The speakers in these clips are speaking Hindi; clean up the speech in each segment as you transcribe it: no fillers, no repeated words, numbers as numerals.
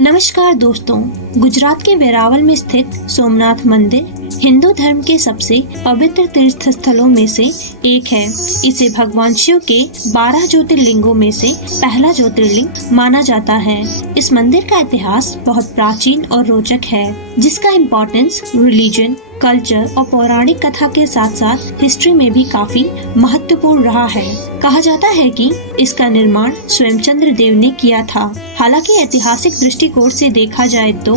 नमस्कार दोस्तों, गुजरात के वेरावल में स्थित सोमनाथ मंदिर हिंदू धर्म के सबसे पवित्र तीर्थ स्थलों में से एक है। इसे भगवान शिव के 12 ज्योतिर्लिंगों में से पहला ज्योतिर्लिंग माना जाता है। इस मंदिर का इतिहास बहुत प्राचीन और रोचक है, जिसका इम्पोर्टेंस रिलीजन, कल्चर और पौराणिक कथा के साथ साथ हिस्ट्री में भी काफी महत्वपूर्ण रहा है। कहा जाता है कि इसका निर्माण स्वयं चंद्रदेव ने किया था। हालांकि ऐतिहासिक दृष्टिकोण से देखा जाए तो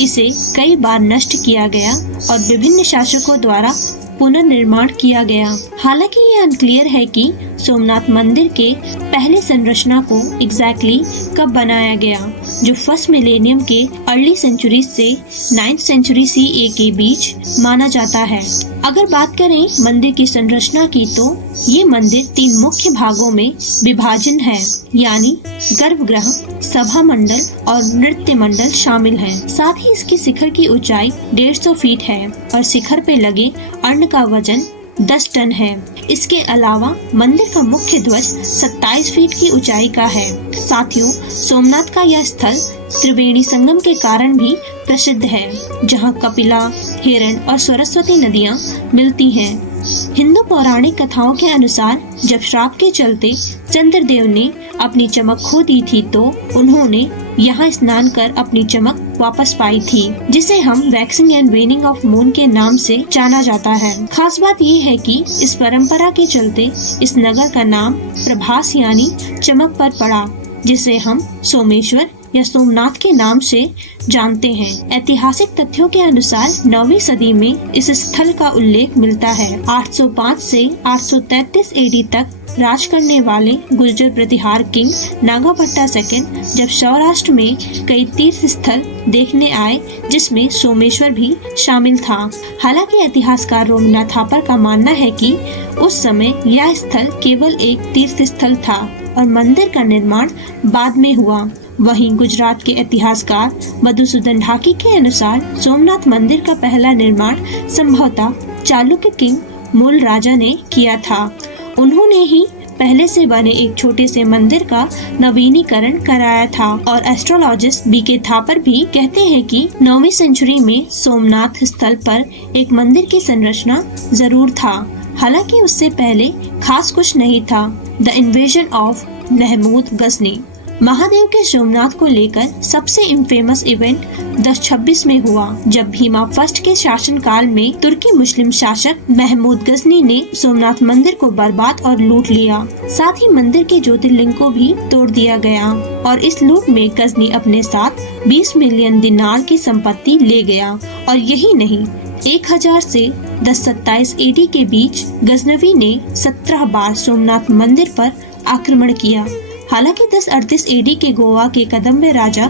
इसे कई बार नष्ट किया गया और विभिन्न शासकों द्वारा पुनर्निर्माण किया गया। हालांकि ये अनक्लियर है कि सोमनाथ मंदिर के पहले संरचना को एग्जैक्टली कब बनाया गया, जो फर्स्ट मिलेनियम के अर्ली सेंचुरी से 9th सेंचुरी CE के बीच माना जाता है। अगर बात करें मंदिर की संरचना की तो ये मंदिर 3 मुख्य भागों में विभाजन है, यानी गर्भगृह, सभा मंडल और नृत्य मंडल शामिल हैं। साथ ही इसकी शिखर की ऊंचाई 150 फीट है और शिखर पे लगे अन्न का वजन 10 टन है। इसके अलावा मंदिर का मुख्य ध्वज 27 फीट की ऊंचाई का है। साथियों, सोमनाथ का यह स्थल त्रिवेणी संगम के कारण भी प्रसिद्ध है, जहां कपिला, हिरण और सरस्वती नदियां मिलती हैं। हिंदू पौराणिक कथाओं के अनुसार जब श्राप के चलते चंद्रदेव ने अपनी चमक खो दी थी तो उन्होंने यहाँ स्नान कर अपनी चमक वापस पाई थी, जिसे हम वैक्सिंग एंड वेनिंग ऑफ मून के नाम से जाना जाता है। खास बात ये है कि इस परंपरा के चलते इस नगर का नाम प्रभास यानी चमक पर पड़ा, जिसे हम सोमेश्वर या सोमनाथ के नाम से जानते हैं। ऐतिहासिक तथ्यों के अनुसार 9वीं सदी में इस स्थल का उल्लेख मिलता है। 805 से 833 AD तक राज करने वाले गुर्जर प्रतिहार किंग नागाभट्टा सेकंड जब सौराष्ट्र में कई तीर्थ स्थल देखने आए, जिसमें सोमेश्वर भी शामिल था। हालांकि इतिहासकार रोमिला थापर का मानना है कि उस समय यह स्थल केवल एक तीर्थ स्थल था और मंदिर का निर्माण बाद में हुआ। वहीं गुजरात के इतिहासकार मधुसूदन ढाकी के अनुसार सोमनाथ मंदिर का पहला निर्माण संभवतः चालुक्य किंग मूल राजा ने किया था। उन्होंने ही पहले से बने एक छोटे से मंदिर का नवीनीकरण कराया था और एस्ट्रोलॉजिस्ट BK थापर भी कहते हैं कि 9वीं सेंचुरी में सोमनाथ स्थल पर एक मंदिर की संरचना जरूर था। हालांकि उससे पहले खास कुछ नहीं था। The invasion of Mahmud Ghazni. Mahadev के सोमनाथ को लेकर सबसे इनफेमस इवेंट 1026 में हुआ, जब भीमा फर्स्ट के शासन काल में तुर्की मुस्लिम शासक महमूद गजनी ने सोमनाथ मंदिर को बर्बाद और लूट लिया। साथ ही मंदिर के ज्योतिर्लिंग को भी तोड़ दिया गया और इस लूट में गजनी अपने साथ 20 मिलियन दिनार की संपत्ति ले गया। और यही नहीं, 1000 से 1027 AD के बीच गजनवी ने 17 बार सोमनाथ मंदिर पर आक्रमण किया। हालांकि 1038 AD के गोवा के कदम्ब राजा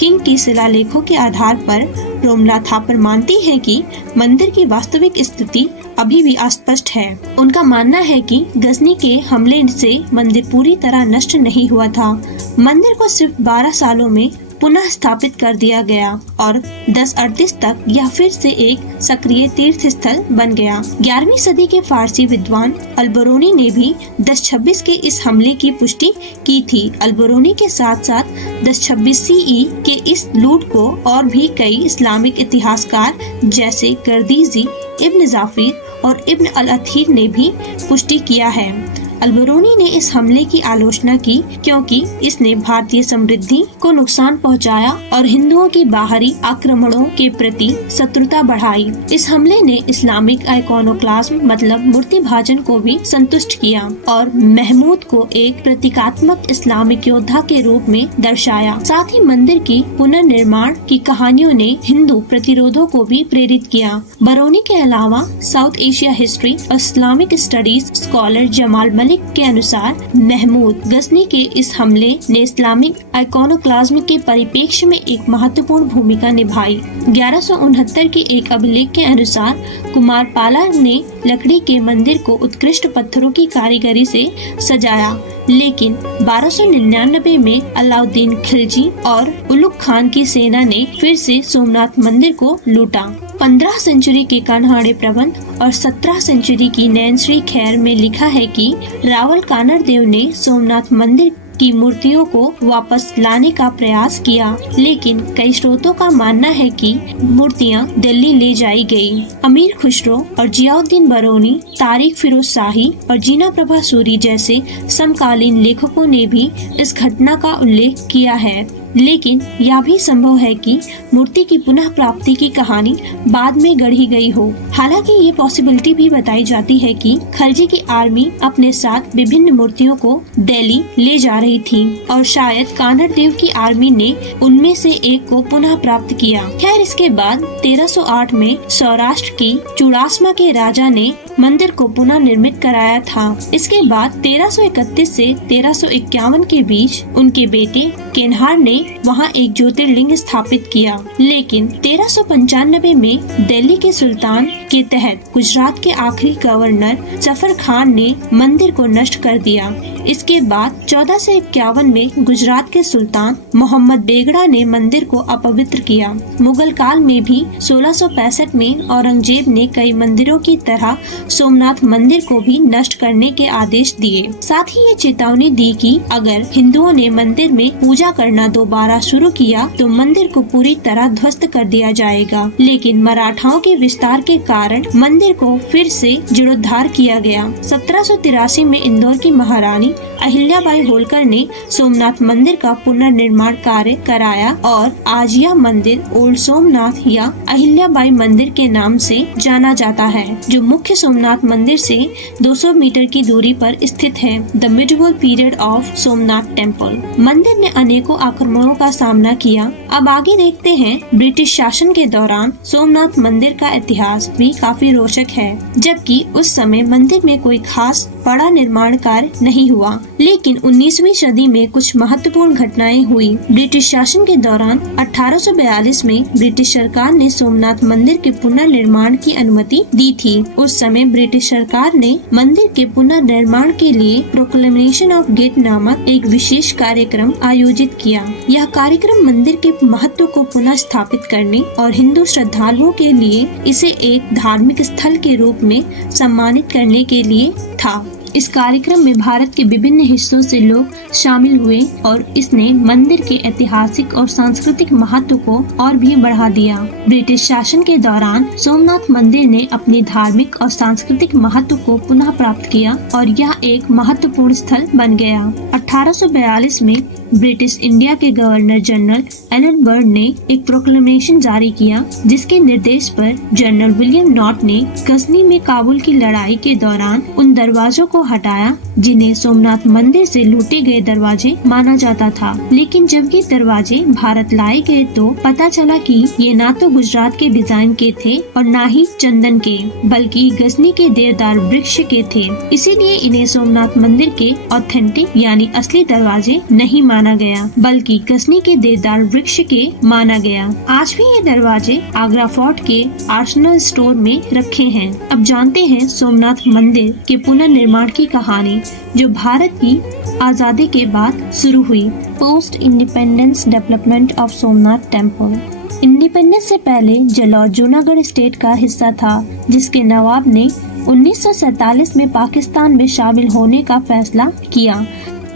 किंग की शिलालेखों के आधार पर रोमिला थापर मानती है कि मंदिर की वास्तविक स्थिति अभी भी अस्पष्ट है। उनका मानना है कि गजनी के हमले से मंदिर पूरी तरह नष्ट नहीं हुआ था। मंदिर को सिर्फ 12 सालों में पुनः स्थापित कर दिया गया और 1038 तक यह फिर से एक सक्रिय तीर्थ स्थल बन गया। 11वीं सदी के फारसी विद्वान अलबरूनी ने भी 1026 के इस हमले की पुष्टि की थी। अलबरूनी के साथ साथ 1026 CE के इस लूट को और भी कई इस्लामिक इतिहासकार जैसे गर्दीजी, इब्न जाफिर और इब्न अल-अथीर ने भी पुष्टि किया है। अलबरूनी ने इस हमले की आलोचना की क्योंकि इसने भारतीय समृद्धि को नुकसान पहुंचाया और हिंदुओं की बाहरी आक्रमणों के प्रति शत्रुता बढ़ाई। इस हमले ने इस्लामिक आइकोनोक्लाज्म मतलब मूर्ति भाजन को भी संतुष्ट किया और महमूद को एक प्रतीकात्मक इस्लामिक योद्धा के रूप में दर्शाया। साथ ही मंदिर की पुनर्निर्माण की कहानियों ने हिंदू प्रतिरोधों को भी प्रेरित किया। बरौनी के अलावा साउथ एशिया हिस्ट्री और Islamic studies scholar Jamal Malik के अनुसार महमूद गजनी के इस हमले ने इस्लामिक आइकोनोक्लाज्म के परिप्रेक्ष्य में एक महत्वपूर्ण भूमिका निभाई। 1169 के एक अभिलेख के अनुसार कुमारपाला ने लकड़ी के मंदिर को उत्कृष्ट पत्थरों की कारीगरी से सजाया, लेकिन 1299 में अलाउद्दीन खिलजी और उलुग खान की सेना ने फिर से सोमनाथ मंदिर को लूटा। 15 सेंचुरी के कान्हाड़े प्रबंध और 17 सेंचुरी की नैनश्री खैर में लिखा है कि रावल कानर देव ने सोमनाथ मंदिर की मूर्तियों को वापस लाने का प्रयास किया, लेकिन कई स्रोतों का मानना है कि मूर्तियां दिल्ली ले जाई गई। अमीर खुसरो और जियाउद्दीन बरौनी, तारिक फिरोज शाही और जीना प्रभा सूरी जैसे समकालीन लेखकों ने भी इस घटना का उल्लेख किया है, लेकिन यह भी संभव है कि मूर्ति की पुनः प्राप्ति की कहानी बाद में गढ़ी गई हो। हालांकि ये पॉसिबिलिटी भी बताई जाती है कि खलजी की आर्मी अपने साथ विभिन्न मूर्तियों को दिल्ली ले जा रही थी और शायद कान्हड़ देव की आर्मी ने उनमें से एक को पुनः प्राप्त किया। खैर, इसके बाद 1308 में सौराष्ट्र की चुड़ासमा के राजा ने मंदिर को पुनः निर्मित कराया था। इसके बाद 1331 से 1351 के बीच उनके बेटे केनहार ने वहां एक ज्योतिर्लिंग स्थापित किया, लेकिन 1395 में दिल्ली के सुल्तान के तहत गुजरात के आखिरी गवर्नर जफर खान ने मंदिर को नष्ट कर दिया। इसके बाद 1451 में गुजरात के सुल्तान मोहम्मद बेगड़ा ने मंदिर को अपवित्र किया। मुगल काल में भी 1665 में औरंगजेब ने कई मंदिरों की तरह सोमनाथ मंदिर को भी नष्ट करने के आदेश दिए। साथ ही ये चेतावनी दी कि अगर हिंदुओं ने मंदिर में पूजा करना दोबारा शुरू किया तो मंदिर को पूरी तरह ध्वस्त कर दिया जाएगा। लेकिन मराठाओं के विस्तार के कारण मंदिर को फिर से जीर्णोद्धार किया गया। 1783 में इंदौर की महारानी अहिल्याबाई होलकर ने सोमनाथ मंदिर का पुनर्निर्माण कार्य कराया और आज यह मंदिर ओल्ड सोमनाथ या अहिल्याबाई मंदिर के नाम से जाना जाता है, जो मुख्य सोमनाथ मंदिर से 200 मीटर की दूरी पर स्थित है। The medieval period of Somnath temple. मंदिर ने अनेकों आक्रमणों का सामना किया। अब आगे देखते हैं। ब्रिटिश शासन के दौरान सोमनाथ मंदिर का इतिहास भी काफी रोचक है। जबकि उस समय मंदिर में कोई खास बड़ा निर्माण कार्य नहीं हुआ, लेकिन 19वीं सदी में कुछ महत्वपूर्ण घटनाएं हुई। ब्रिटिश शासन के दौरान 1842 में ब्रिटिश सरकार ने सोमनाथ मंदिर के पुनर्निर्माण की अनुमति दी थी। उस समय ब्रिटिश सरकार ने मंदिर के पुनर्निर्माण के लिए प्रोक्लेमेशन ऑफ गेट नामक एक विशेष कार्यक्रम आयोजित किया। यह कार्यक्रम मंदिर के महत्व को पुनः स्थापित करने और हिंदू श्रद्धालुओं के लिए इसे एक धार्मिक स्थल के रूप में सम्मानित करने के लिए था। इस कार्यक्रम में भारत के विभिन्न हिस्सों से लोग शामिल हुए और इसने मंदिर के ऐतिहासिक और सांस्कृतिक महत्व को और भी बढ़ा दिया। ब्रिटिश शासन के दौरान सोमनाथ मंदिर ने अपनी धार्मिक और सांस्कृतिक महत्व को पुनः प्राप्त किया और यह एक महत्वपूर्ण स्थल बन गया। 1842 में ब्रिटिश इंडिया के गवर्नर जनरल एलन बर्ड ने एक प्रोक्लेमेशन जारी किया, जिसके निर्देश पर जनरल विलियम नॉट ने गजनी में काबुल की लड़ाई के दौरान उन दरवाजों को हटाया जिन्हें सोमनाथ मंदिर से लूटे गए दरवाजे माना जाता था। लेकिन जब ये दरवाजे भारत लाए गए तो पता चला कि ये ना तो गुजरात के डिजाइन के थे और ना ही चंदन के, बल्कि गजनी के देवदार वृक्ष के थे। इसीलिए इन्हें सोमनाथ मंदिर के ऑथेंटिक यानी असली दरवाजे नहीं माना गया, बल्कि गजनी के देवदार वृक्ष के माना गया। आज भी ये दरवाजे आगरा फोर्ट के आर्सेनल स्टोर में रखे हैं। अब जानते हैं सोमनाथ मंदिर के पुनर्निर्माण की कहानी, जो भारत की आजादी के बाद शुरू हुई। Post independence development of Somnath temple. Independence से पहले जलौर जूनागढ़ स्टेट का हिस्सा था, जिसके नवाब ने 1947 में पाकिस्तान में शामिल होने का फैसला किया,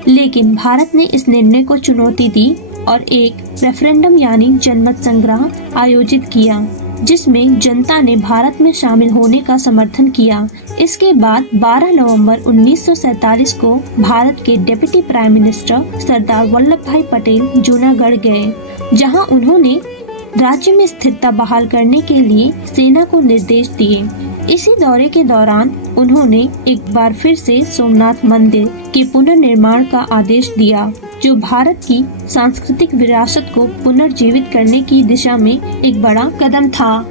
लेकिन भारत ने इस निर्णय को चुनौती दी और एक रेफरेंडम यानी जनमत संग्रह आयोजित किया, जिसमें जनता ने भारत में शामिल होने का समर्थन किया। इसके बाद 12 नवंबर 1947 को भारत के deputy prime minister Sardar Vallabh भाई पटेल जूनागढ़ गए, जहां उन्होंने राज्य में स्थिरता बहाल करने के लिए सेना को निर्देश दिए। इसी दौरे के दौरान उन्होंने एक बार फिर से सोमनाथ मंदिर के पुनर्निर्माण का आदेश दिया, जो भारत की सांस्कृतिक विरासत को पुनर्जीवित करने की दिशा में एक बड़ा कदम था।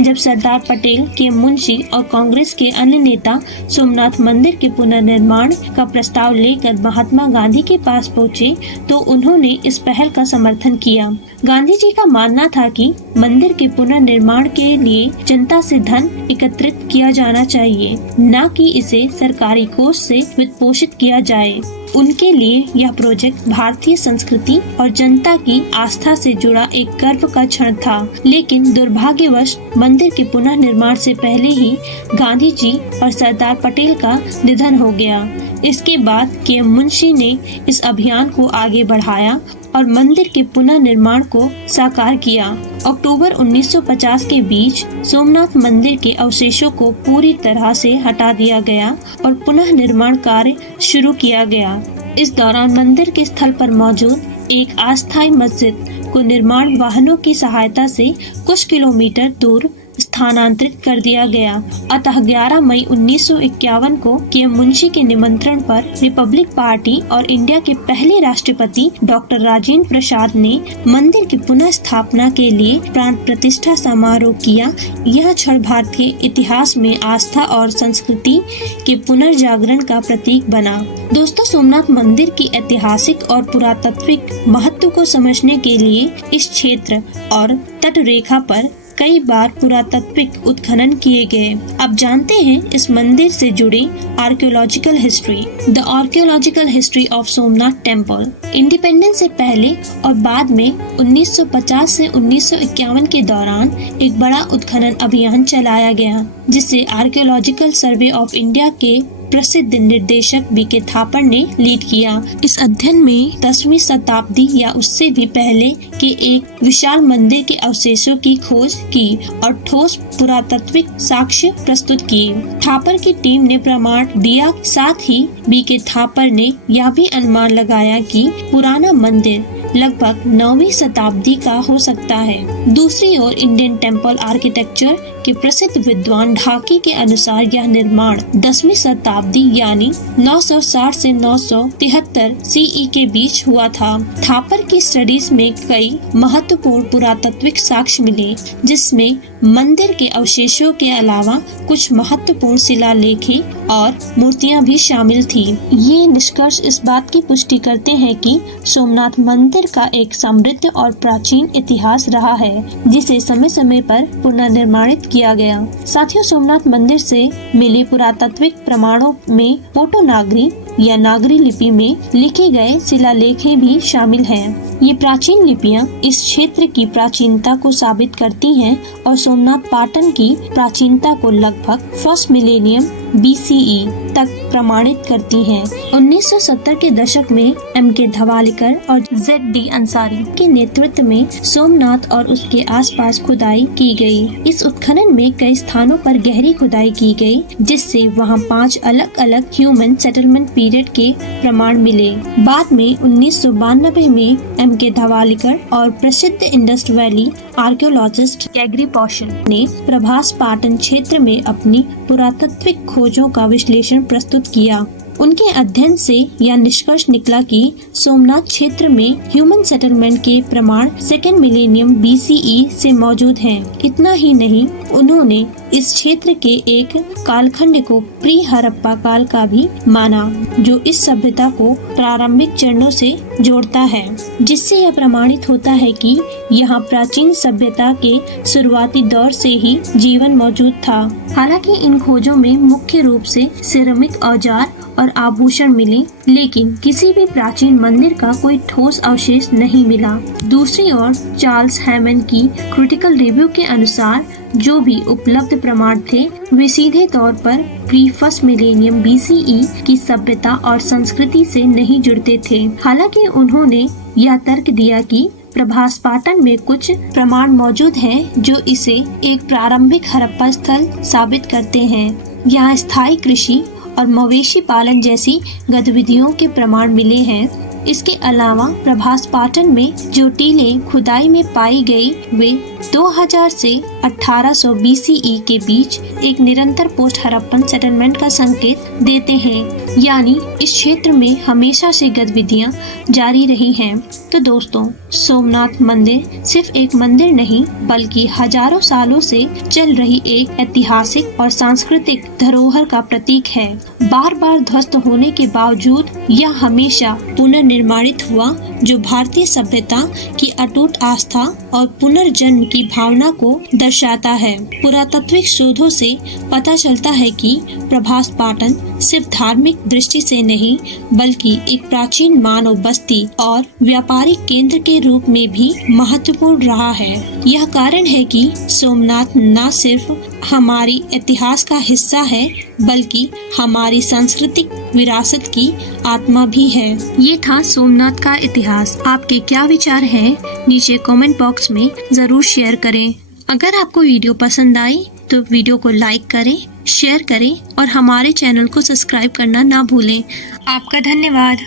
जब सरदार पटेल के मुंशी और कांग्रेस के अन्य नेता सोमनाथ मंदिर के पुनर्निर्माण का प्रस्ताव लेकर महात्मा गांधी के पास पहुंचे, तो उन्होंने इस पहल का समर्थन किया। गांधी जी का मानना था कि मंदिर के पुनर्निर्माण के लिए जनता से धन एकत्रित किया जाना चाहिए, न कि इसे सरकारी कोष से वित्त पोषित किया जाए। उनके लिए यह प्रोजेक्ट भारतीय संस्कृति और जनता की आस्था से जुड़ा एक गर्व का क्षण था। लेकिन दुर्भाग्यवश मंदिर के पुनः निर्माण से पहले ही गांधी जी और सरदार पटेल का निधन हो गया। इसके बाद के.एम. मुंशी ने इस अभियान को आगे बढ़ाया और मंदिर के पुनः निर्माण को साकार किया। अक्टूबर 1950 के बीच सोमनाथ मंदिर के अवशेषों को पूरी तरह से हटा दिया गया और पुनः निर्माण कार्य शुरू किया गया। इस दौरान मंदिर के स्थल पर मौजूद एक अस्थायी मस्जिद को निर्माण वाहनों की सहायता से कुछ किलोमीटर दूर स्थानांतरित कर दिया गया। अतः 11 मई 1951 को के.एम. मुंशी के निमंत्रण पर रिपब्लिक पार्टी और इंडिया के पहले राष्ट्रपति डॉक्टर राजेंद्र प्रसाद ने मंदिर की पुनः स्थापना के लिए प्राण प्रतिष्ठा समारोह किया। यह क्षण भारतीय इतिहास में आस्था और संस्कृति के पुनर्जागरण का प्रतीक बना। दोस्तों, सोमनाथ मंदिर की ऐतिहासिक और पुरातात्विक महत्व को समझने के लिए इस क्षेत्र और तट रेखा पर कई बार पुरातात्विक उत्खनन किए गए। अब जानते हैं इस मंदिर से जुड़ी archaeological history. The archaeological history of Somnath temple. Independence से पहले और बाद में 1950 से 1951 के दौरान एक बड़ा उत्खनन अभियान चलाया गया, जिसे आर्कियोलॉजिकल सर्वे ऑफ इंडिया के प्रसिद्ध निर्देशक बी.के. थापर ने लीड किया। इस अध्ययन में 10वीं शताब्दी या उससे भी पहले के एक विशाल मंदिर के अवशेषों की खोज की और ठोस पुरातात्विक साक्ष्य प्रस्तुत किए। थापर की टीम ने प्रमाण दिया, साथ ही बी.के. थापर ने यह भी अनुमान लगाया कि पुराना मंदिर लगभग 9वीं शताब्दी का हो सकता है। दूसरी ओर इंडियन टेम्पल आर्किटेक्चर के प्रसिद्ध विद्वान ढाकी के अनुसार यह निर्माण 10वीं शताब्दी यानी 960 से 973 सीई के बीच हुआ था। थापर की स्टडीज में कई महत्वपूर्ण पुरातात्विक साक्ष्य मिले, जिसमें मंदिर के अवशेषों के अलावा कुछ महत्वपूर्ण शिलालेखें और मूर्तियां भी शामिल थी। ये निष्कर्ष इस बात की पुष्टि करते हैं कि सोमनाथ मंदिर का एक समृद्ध और प्राचीन इतिहास रहा है, जिसे समय समय पर पुनर्निर्माणित किया गया। साथियों, सोमनाथ मंदिर से मिले पुरातात्विक प्रमाणों में पोटो नागरी या नागरी लिपि में लिखे गए शिलालेखें भी शामिल हैं। ये प्राचीन लिपियां इस क्षेत्र की प्राचीनता को साबित करती हैं और सोमनाथ पाटन की प्राचीनता को लगभग फर्स्ट मिलेनियम BCE तक प्रमाणित करती हैं। 1970 के दशक में M.K. धवालिकर और Z.D. अंसारी के नेतृत्व में सोमनाथ और उसके आसपास खुदाई की गई। इस उत्खनन में कई स्थानों पर गहरी खुदाई की गई, जिससे वहां 5 अलग अलग ह्यूमन सेटलमेंट पीरियड के प्रमाण मिले। बाद में 1992 में M.K. धवालिकर और प्रसिद्ध इंडस वैली आर्कियोलॉजिस्ट कैगरी पॉशल ने प्रभास पाटन क्षेत्र में अपनी पुरातात्विक खोजों का विश्लेषण प्रस्तुत किया। उनके अध्ययन से यह निष्कर्ष निकला कि सोमनाथ क्षेत्र में ह्यूमन सेटलमेंट के प्रमाण 2nd मिलेनियम BCE से मौजूद हैं। इतना ही नहीं, उन्होंने इस क्षेत्र के एक कालखंड को प्री हड़प्पा काल का भी माना, जो इस सभ्यता को प्रारंभिक चरणों से जोड़ता है, जिससे यह प्रमाणित होता है कि यहाँ प्राचीन सभ्यता के शुरुआती दौर से ही जीवन मौजूद था। हालांकि इन खोजों में मुख्य रूप से सिरेमिक औजार और आभूषण मिले, लेकिन किसी भी प्राचीन मंदिर का कोई ठोस अवशेष नहीं मिला। दूसरी ओर चार्ल्स हैमन की क्रिटिकल रिव्यू के अनुसार जो भी उपलब्ध प्रमाण थे, वे सीधे तौर पर प्री फर्स्ट मिलेनियम BCE की सभ्यता और संस्कृति से नहीं जुड़ते थे। हालांकि उन्होंने यह तर्क दिया कि प्रभास पाटन में कुछ प्रमाण मौजूद हैं जो इसे एक प्रारंभिक हड़प्पा स्थल साबित करते हैं। यहाँ स्थायी कृषि और मवेशी पालन जैसी गतिविधियों के प्रमाण मिले हैं। इसके अलावा प्रभास पाटन में जो टीलें खुदाई में पाई गई, वे 2000 से 1800 BCE के बीच एक निरंतर पोस्ट हड़प्पन सेटलमेंट का संकेत देते हैं, यानी इस क्षेत्र में हमेशा से गतिविधियां जारी रही हैं। तो दोस्तों, सोमनाथ मंदिर सिर्फ एक मंदिर नहीं, बल्कि हजारों सालों से चल रही एक ऐतिहासिक और सांस्कृतिक धरोहर का प्रतीक है। बार बार ध्वस्त होने के बावजूद यह हमेशा पुनर्निर्माणित हुआ, जो भारतीय सभ्यता की अटूट आस्था और पुनर्जन्म की भावना को दर्शाता है। पुरातात्विक शोधों से पता चलता है कि प्रभास पाटन सिर्फ धार्मिक दृष्टि से नहीं बल्कि एक प्राचीन मानव बस्ती और व्यापारिक केंद्र के रूप में भी महत्वपूर्ण रहा है। यह कारण है कि सोमनाथ न सिर्फ हमारी इतिहास का हिस्सा है बल्कि हमारी सांस्कृतिक विरासत की आत्मा भी है। ये था सोमनाथ का इतिहास। आपके क्या विचार हैं? नीचे कमेंट बॉक्स में जरूर शेयर करें। अगर आपको वीडियो पसंद आई तो वीडियो को लाइक करें, शेयर करें और हमारे चैनल को सब्सक्राइब करना ना भूलें। आपका धन्यवाद।